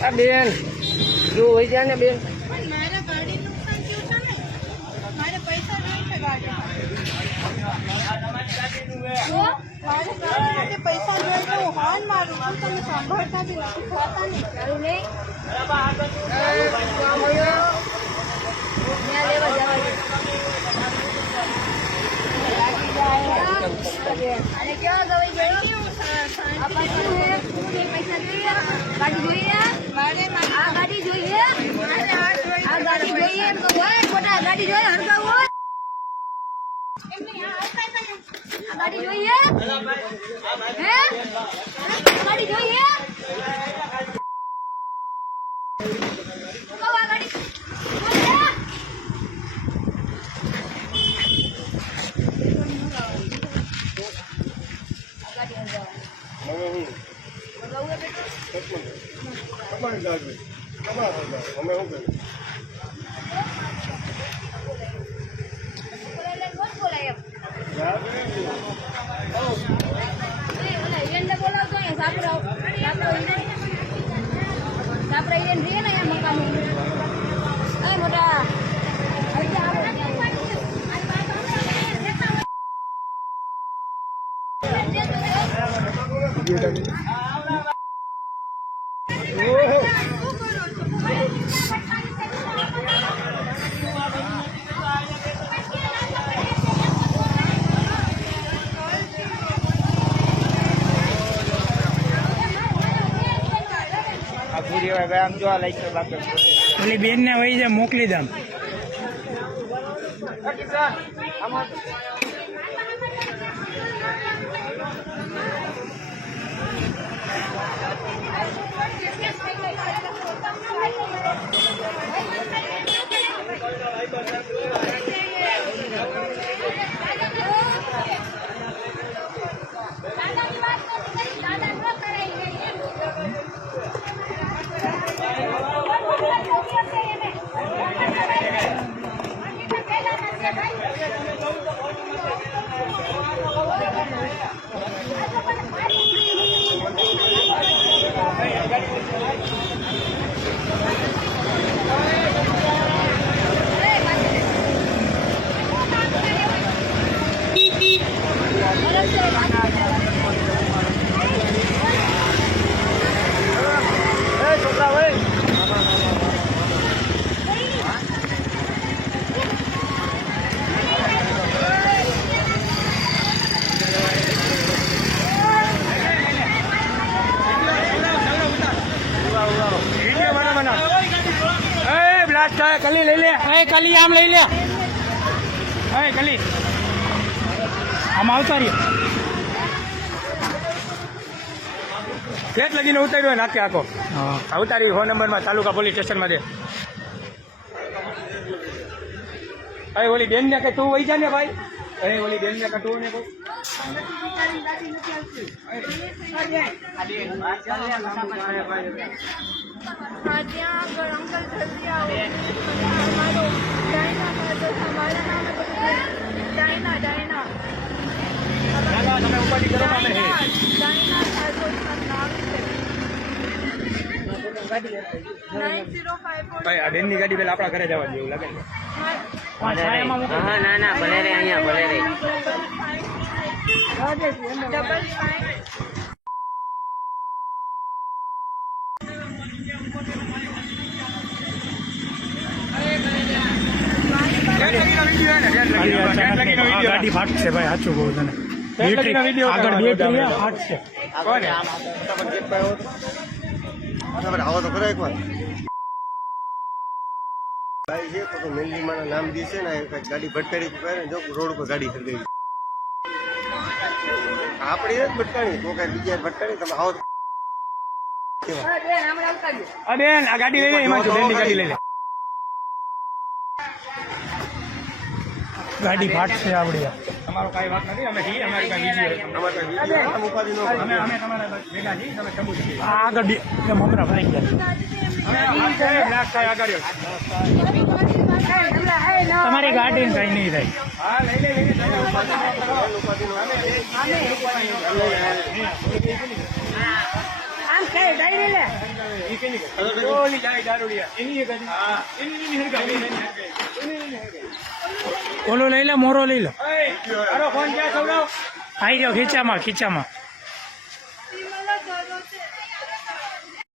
આ બેન જો હોય જાય ને બેન મારા ગાડી નુકસાન થયું છે ને મારે પૈસા જોઈશે ગાડી મારે ગાડી પૈસા જોઈશે હું હોર્ન મારું છું તમે સાંભળતા બી નથી ખાતા નહીં ચાલું નહીં અને કેવા ગવાઈ ગઈ પૈસા જોઈએ ગાડી જોઈએ મારે આ ગાડી જોઈએ આ ગાડી જોઈએ તો હોય ખોટા ગાડી જોઈએ હરગાવ હોય આ ગાડી જોઈએ હે ગાડી જોઈએ ઓલી બેન ને વહી જાય મોકલી દમ કલી લઈ લે કલી આમ લઈ લે કલી આમ આવતા રહ્યો ફ્લેટ લગીને ઉતાર્યો નાખે આખો ઉતારી ફોન નંબરમાં તાલુકા પોલીસ સ્ટેશનમાં દે અરે ઓલી બેન ને કે તું વહી જા ને ભાઈ અરે ઓલી બેન ને કે તું ને ત્યાં આગળ અંકલ જલ્દી આવો અમારો ડાયના મારા નામ ડાયના ડાયના તમે ઉપાધિ કરો ડાયના ઠાકોર નામ છે આ બેનની ગાડી પેલા આપણા ઘરે જવા જેવું લાગે છે ના ના ભલે રે અહીંયા ભલે રે ગાડી ફાટશે ભાઈ સાચું કહું તને આગળ બે ફાટશે આવો તો ખરા એક વાર ભાઈ છે તો મેનલી મારા નામ દીશે ને ગાડી ભટકાડી કરે જો રોડ ઉપર ગાડી કરી આપણી જ ભટકાણી તો કઈ બીજા ભટકાણી તમે આવો બેન આ ગાડી લઈ લે એમાં બેનની ગાડી લઈ લે ગાડી ફાટશે આવડી તમારો કઈ વાત નથી અમે અમારી કઈ આગળ મમરા ભરાઈ ગયા તમારી ગાડી કઈ નહીં થાય ડાયરી લે ઓલો લઈ લે મોરો લઈ લો ફોન ક્યાં સૌરવ આવી જાઓ ખીચામાં ખીચામાં